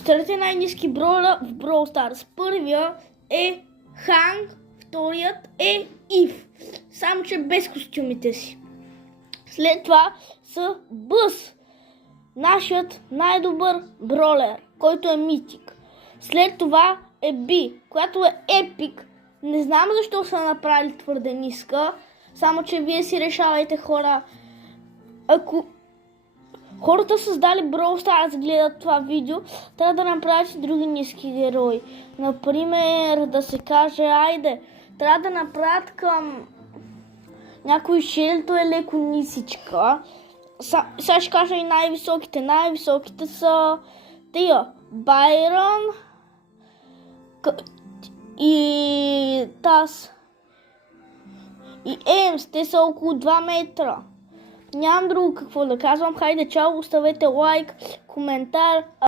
Четвъртите най-ниски броля в Brawl Stars. Първия е Ханг, вторият е Ив, само че без костюмите си. След това са Бъс, нашият най-добър бролер, който е митик. След това е Би, която е епик. Не знам защо са направили твърде ниска, само че вие си решавайте, хора. Ако хората създали Brawl Stars гледат това видео, трябва да направят и други ниски герои. Например, да се каже, айде, трябва да направят към някой Шелто е леко нисичка. Сега ще кажа и най-високите. Най-високите са тия Байрон и Тас и Емс. Те са около 2 метра. Нямам друго какво да казвам. Хайде, чао, оставете лайк, коментар.